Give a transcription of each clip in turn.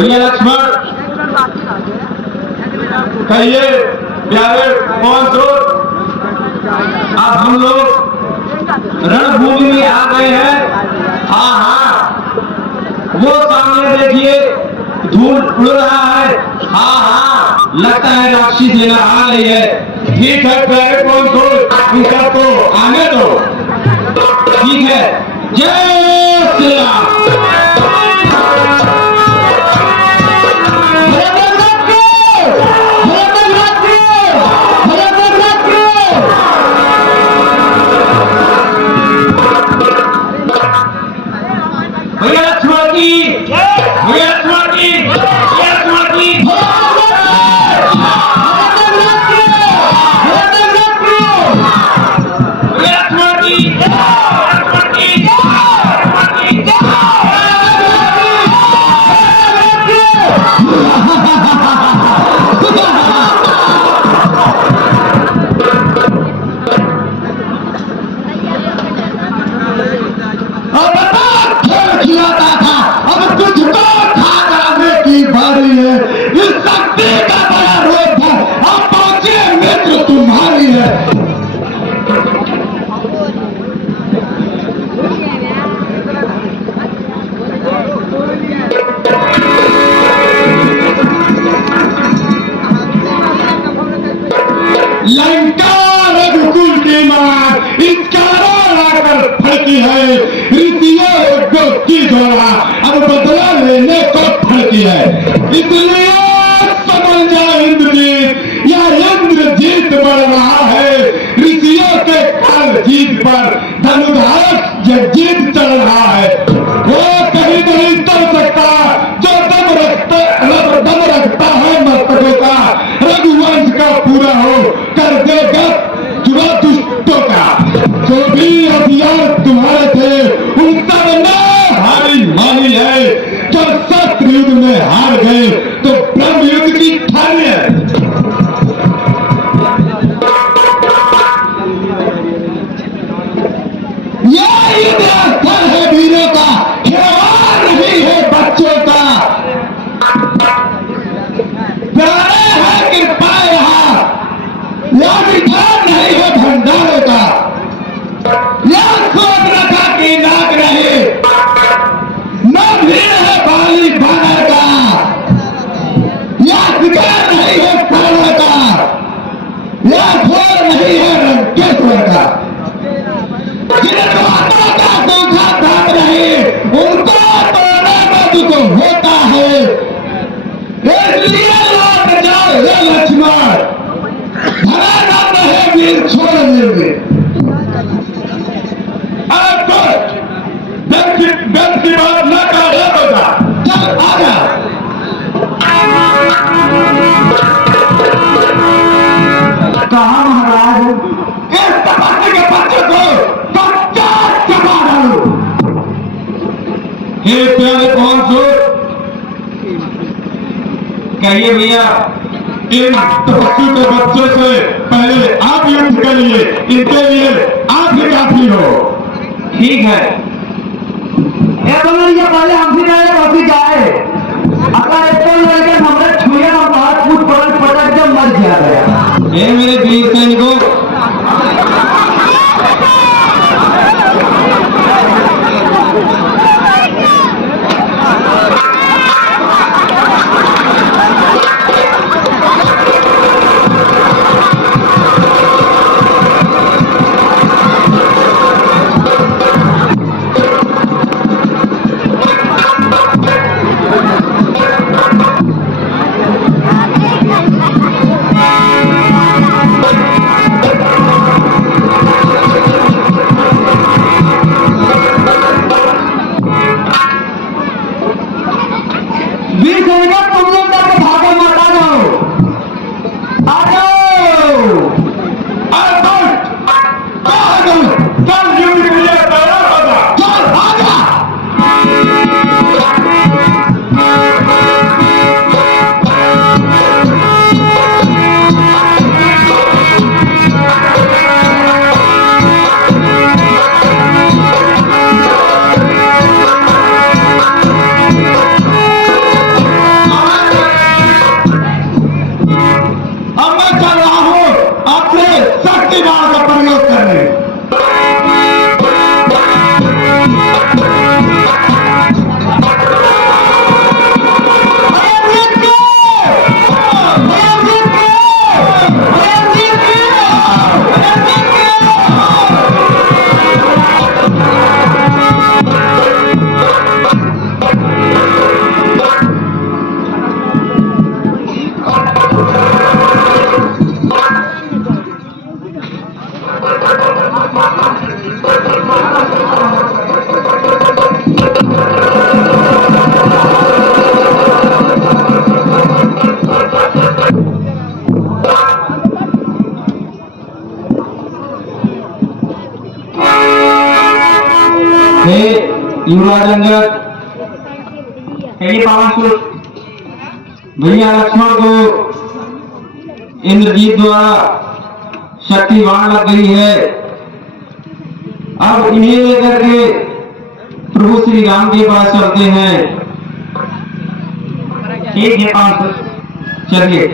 भैया लक्ष्मण कहिए प्यारे कौन सो अब हम लोग रणभूमि में आ गए हैं। हाँ हाँ वो सामने देखिए धूल उड़ रहा है। हाँ हाँ लगता है राक्षसी सेना आ रही है। ठीक है प्यारे कौन सो इनका तो आने दो। ठीक है जय श्री राम। भैया लक्ष्मण की भैया लक्ष्मण की भैया लक्ष्मण की इस शक्ति का बड़ा रोग था। अब पहुंचे मित्र तुम्हारी है। लंका रघुकुल की मां इस चारों लाकर फड़ती है। ऋषियों की द्वारा अब बदला लेने को फड़ती है। इसलिए समझ जा इंद्रजीत या इंद्रजीत बढ़ रहा है। ऋषियों के काल जीत पर धनुधारक जीत चल रहा है। वो कहीं नहीं चल सकता जो दम रखता है मस्तकों का। रघुवंश का पूरा हो कर देगा चुरा दुष्टों का। जो भी हथियार तुम्हारे थे उन सब ने हारी मानी है। जो शस्त्र युद्ध में हार गए तो ब्रह्म युद्ध की ठानी है। यह युद्ध स्थल है वीरों का, खिलवाड़ नहीं है बच्चों का। प्यारे है कृपा यहाँ, यह मिठान नहीं है भंडारों का। यह सोच रखा कि नाक रहे न भीड़ है बाली बानर का। यह शिकार नहीं है सागर का। यह घोर नहीं है रंकेश्वर का। जिनको आत्मा का सूखा दाम रहे उनको तोड़ने में दुख होता है। इसलिए लौट जाओ हे लक्ष्मण, भरा नाम रहे वीर छोड़ देंगे। दस की बात न कर होगा। चल आजा। कहा महाराज इस तपस्या के बच्चे को चबा डालो। हे प्यारे कौन सो कहिए भैया इन तपस्वी के बच्चों से पहले आप युद्ध करिए। इनके लिए आप ही काफी हो। ठीक है पहले हमसे कॉफी जाए अगर इसको लड़के हमने छुए ना बात पूछ पटक जब मर गया। ये मेरे वीर सैनिकों हे युवराज अंगद, कहिए पावन सुत भैया लक्ष्मण को इंद्रजीत द्वारा शक्ति बाण लग गई है। अब इन्हें लेकर के प्रभु श्री राम के पास चलते हैं। ठीक है पावन सुत, चलिए।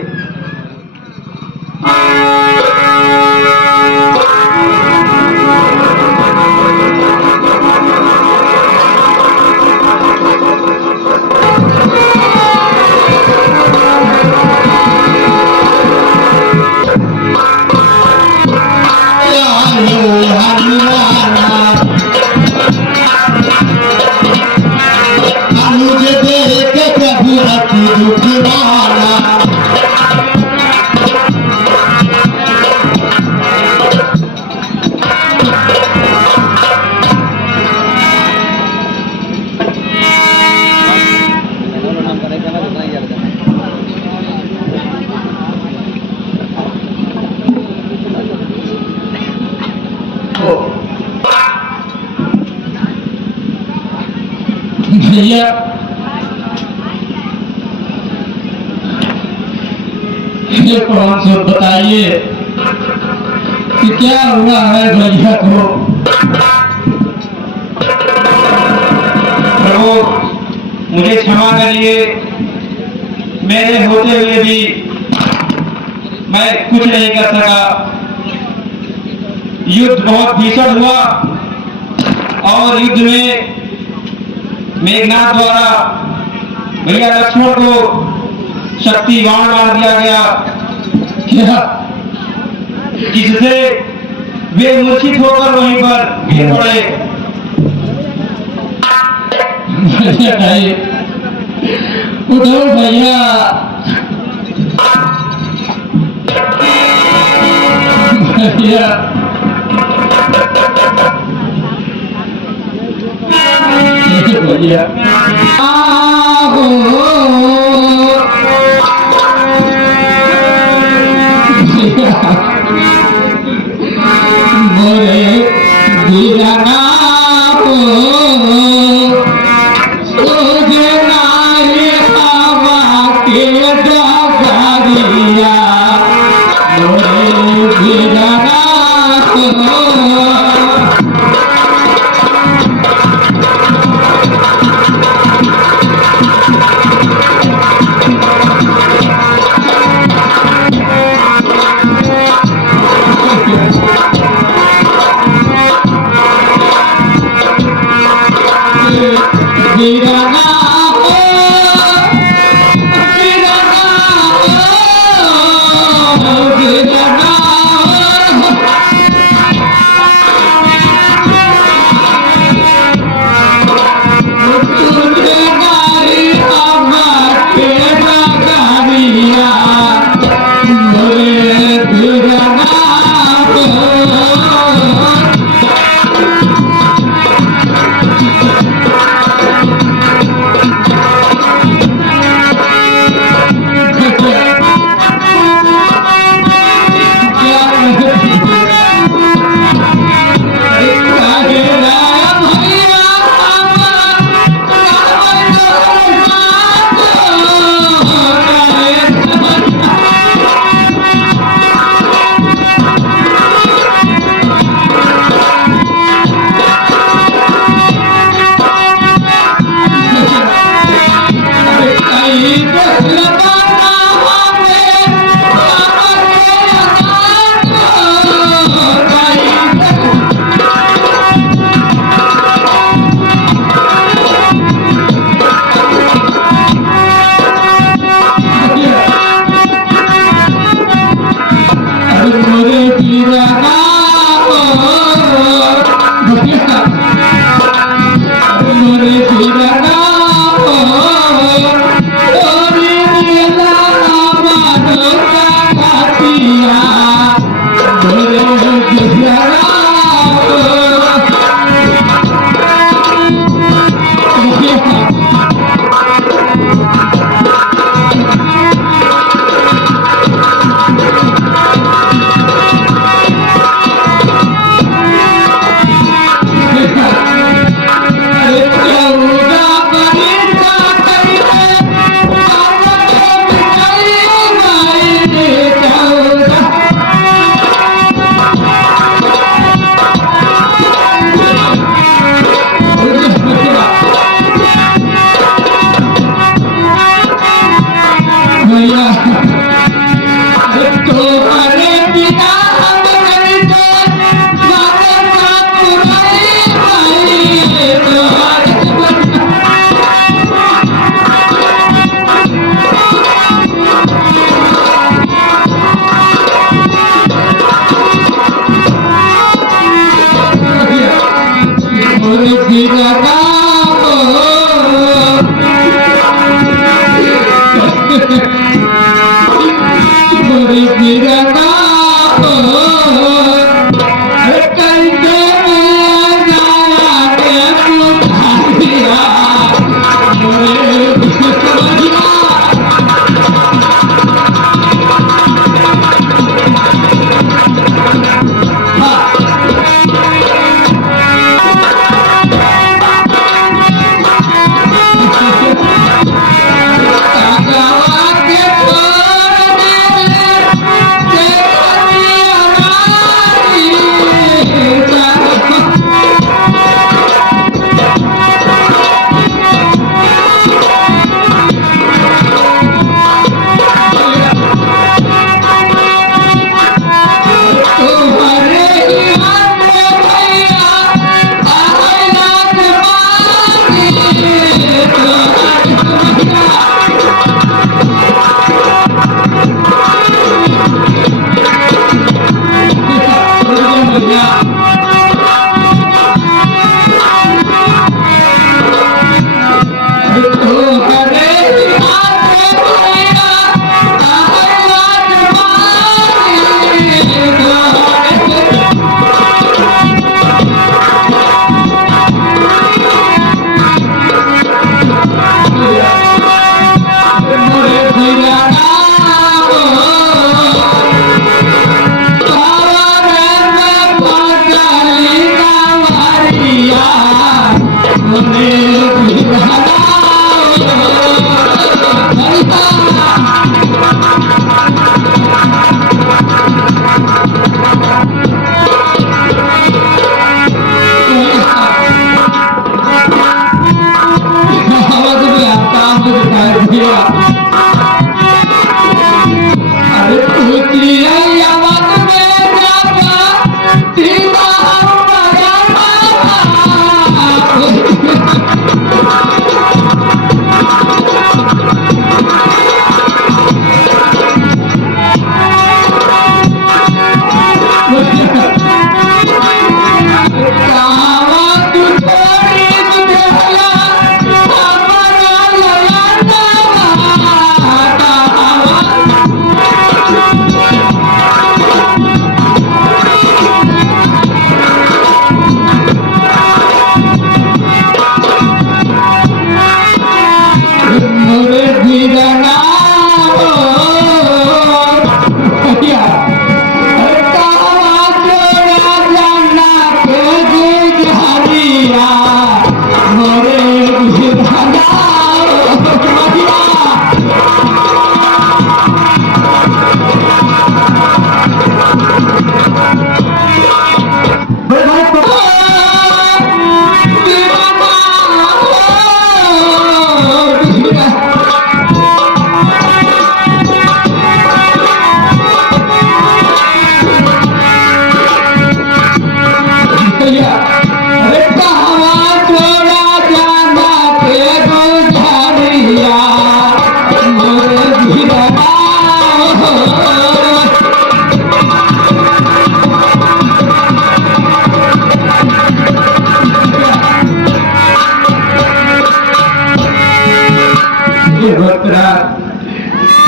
मुझे देख प्रभु अति दुखवाना, भैया ये कौन से बताइए कि क्या हुआ है भैया को। प्रभु मुझे क्षमा करिए, मेरे होते हुए भी मैं कुछ नहीं कर सका। युद्ध बहुत भीषण हुआ और युद्ध में मेघनाथ द्वारा भैया लक्ष्मण को शक्ति बाण मार दिया गया, क्या जिससे वे मूर्छित होकर वहीं पर गिर पड़े। भैया नहीं, उठो भैया, भैया भैया आओ मोरे दीवाना हो सोजना रे हवा के डगरिया, मोरे दीवाना हो।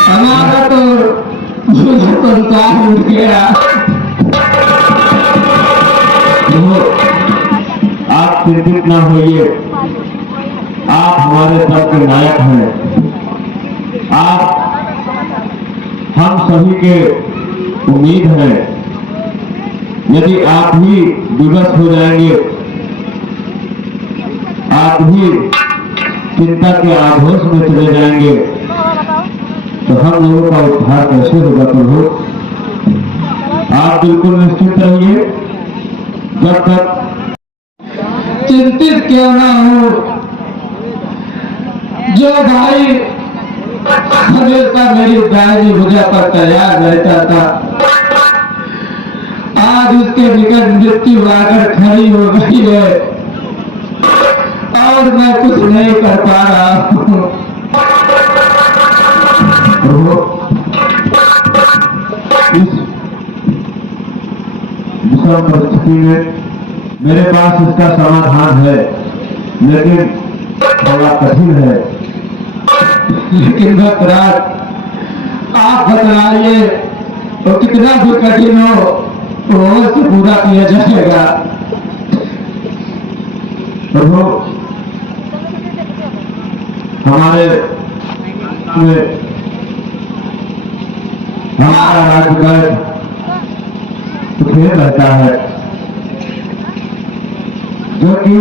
हमारा तो संसार उठ गया। आप चिंतित न होइए, आप हमारे सबके नायक हैं। आप हम सभी के उम्मीद है। यदि आप ही विवश हो जाएंगे, आप ही चिंता के आघोष में चले जाएंगे, तो हम लोगों का उद्धार कैसे होगा प्रभु? आप बिल्कुल निश्चित रहिए। जब तक चिंतित क्यों ना हो, जो भाई हमेशा मेरी दाहिनी भुजा पर तैयार रहता था, आज उसके निकट मृत्यु आकर खड़ी हो गई है और मैं कुछ नहीं कर पा रहा हूँ। इस विषम परिस्थिति में मेरे पास इसका समाधान है, लेकिन थोड़ा कठिन है। लेकिन भक्तराज, आप बतलाइए तो कितना भी कठिन हो वो से पूरा किया जाएगा। प्रभु, हमारा राजगढ़ सुखेर रहता है, जो कि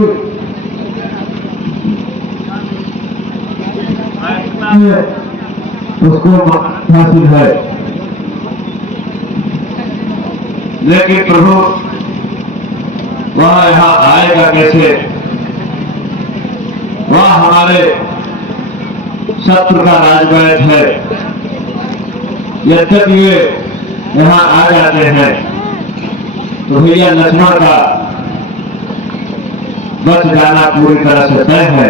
उसको हासिल है। लेकिन प्रभु, वह यहाँ आएगा कैसे? वह हमारे शत्रु का राजवैद है। यद्यपि वे यहाँ आ जाते हैं तो भैया लक्ष्मण का बच जाना पूरी तरह से तय है।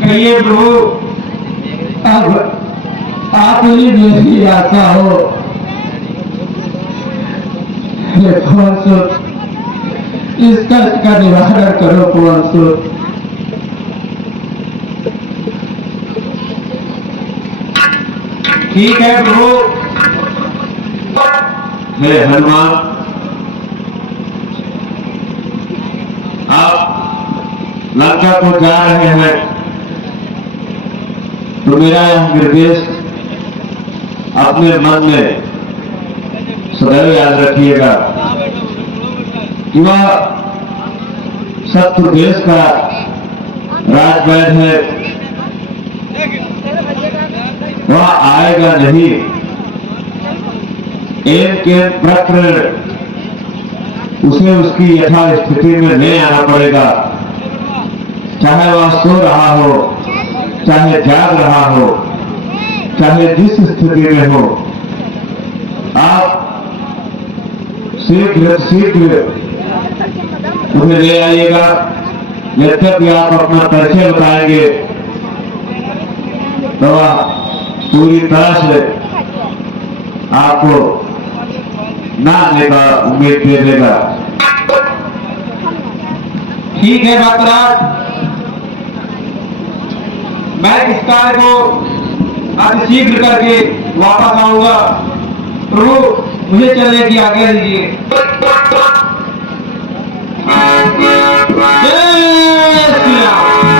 कहिए प्रभु, अब आप ही मेरी आशा हो। इस कष्ट का निवारण करो पवनसुत। ठीक है प्रभु। हे हनुमान, आप लंका को जा रहे हैं तो मेरा यह निर्देश अपने मन में सदैव याद रखिएगा कि वह शत्रु देश का राजवैद है। वह आएगा नहीं, एक के प्रकृति उसे उसकी यथा स्थिति में ले आना पड़ेगा। चाहे वह सो रहा हो, चाहे जाग रहा हो, चाहे जिस स्थिति में हो, आप शीघ्र शीघ्र उन्हें ले आइएगा। यद्यपि आप अपना परिचय बताएंगे तो वह पूरी तरह से आपको ना आने का उम्मीद दे देगा। ठीक है भक्तराज, मैं इस कार्य को आज शीघ्र करके वापस आऊंगा। प्रभु, मुझे चलने की आज्ञा दीजिए। जय श्री राम।